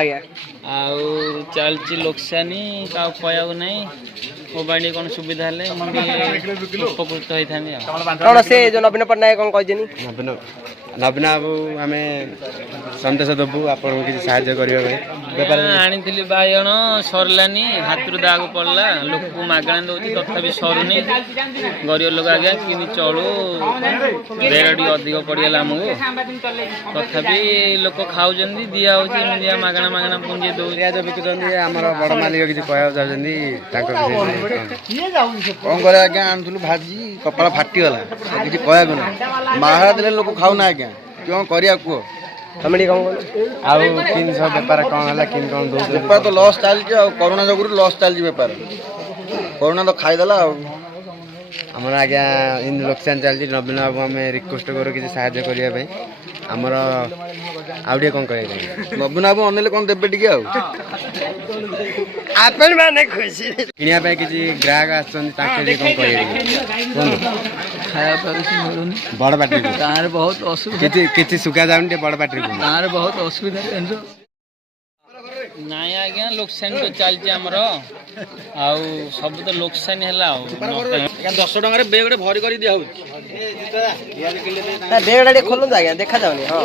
ଆଜ୍ଞା ଆଉ ଚାଲିଛି ଲୋକସାନୀ କାହା କହିବାକୁ ନାହିଁ ମୋ ପାଇଁ ଟିକେ କ'ଣ ସୁବିଧା ହେଲେ ମୁଁ ଟିକେ ଉପକୃତ ହେଇଥାନ୍ତି ଆଉ କ'ଣ ସେ ଯୋଉ ନବୀନ ପଟ୍ଟନାୟକ କ'ଣ କହିଛନ୍ତି? ନବୀନ ବାବୁ ଆମେ ସନ୍ଦେଶ ଦେବୁ ଆପଣଙ୍କୁ କିଛି ସାହାଯ୍ୟ କରିବା ପାଇଁ ବେପାର ଆଣିଥିଲି ବାଇଗଣ ସରିଲାନି ହାତରୁ ଦାଗ ପଡ଼ିଲା ଲୋକକୁ ମାଗଣା ଦେଉଛି ତଥାପି ସରୁନି ଗରିବ ଲୋକ ଆଜ୍ଞା କେମିତି ଚଳୁ ରେଟ୍ ଟିକେ ଅଧିକ ପଡ଼ିଗଲା ଆମକୁ ତଥାପି ଲୋକ ଖାଉଛନ୍ତି ଦିଆହେଉଛି ଏମିତିଆ ମାଗଣା ମାଗଣା ପୁଞ୍ଜି ଦେଉଛି ପିଆଜ ବିକୁଛନ୍ତି ଆମର ବଡ଼ ମାଲିକ କିଛି କହିବାକୁ ଚାହୁଁଛନ୍ତି ତାଙ୍କ କ'ଣ କରିବା ଆଜ୍ଞା ଆଣୁଥିଲୁ ଭାଜି କପାଳ ଫାଟିଗଲା କିଛି କହିବାକୁ ନାହିଁ ମାହାଳା ଦେଲେ ଲୋକ ଖାଉନା ଆଜ୍ଞା କ'ଣ କରିବା କୁହ ତମେ ଟିକେ କ'ଣ ଆଉ କେମିତି ସବୁ ବେପାର କ'ଣ ହେଲା କେମିତି କ'ଣ ଦେଉଛି ବେପାର ତ ଲସ୍ ଚାଲିଛି ଆଉ କରୋନା ଯୋଗୁଁ ଲସ୍ ଚାଲିଛି ବେପାର କରୋନା ତ ଖାଇଦେଲା ଆଉ ଆମର ଆଜ୍ଞା ଏମିତି ଲୋକସାନ ଚାଲିଛି ନବୀନ ବାବୁ ଆମେ ରିକ୍ୱେଷ୍ଟ କରୁ କିଛି ସାହାଯ୍ୟ କରିବା ପାଇଁ ଆମର ଆଉ ଟିକେ କ'ଣ କରିବା ନବୀନ ବାବୁ ଅନେଇଲେ କ'ଣ ଦେବେ ଟିକେ ଆଉ ଆପଣ ମାନେ ଖୁସି କିଣିବା ପାଇଁ କିଛି ଗ୍ରାହକ ଆସୁଛନ୍ତି ତାଙ୍କୁ ଟିକେ କ'ଣ କହିବେ ଖାଇବା ପାଇଁ କିଛି ମିଳୁନି ବଡ଼ ପାଟିକୁ ଗାଁରେ ବହୁତ ଅସୁବିଧା କିଛି ଶୁଖା ଯାଉନି ଟିକେ ବଡ଼ ପାଟିକୁ ଗାଁରେ ବହୁତ ଅସୁବିଧା ନାଇଁ ଆଜ୍ଞା ଲୋକସାନୀ ତ ଚାଲିଛି ଆମର ଆଉ ସବୁ ତ ଲୋକସାନୀ ହେଲା ଆଉ 10 ଟଙ୍କାରେ ବେଗ ଗୋଟେ ଭରି କରି ଦିଆ ହଉଛି ବେଗଟା ଟିକେ ଖୋଲନ୍ତୁ ଆଜ୍ଞା ଦେଖାଯାଉନି ହଁ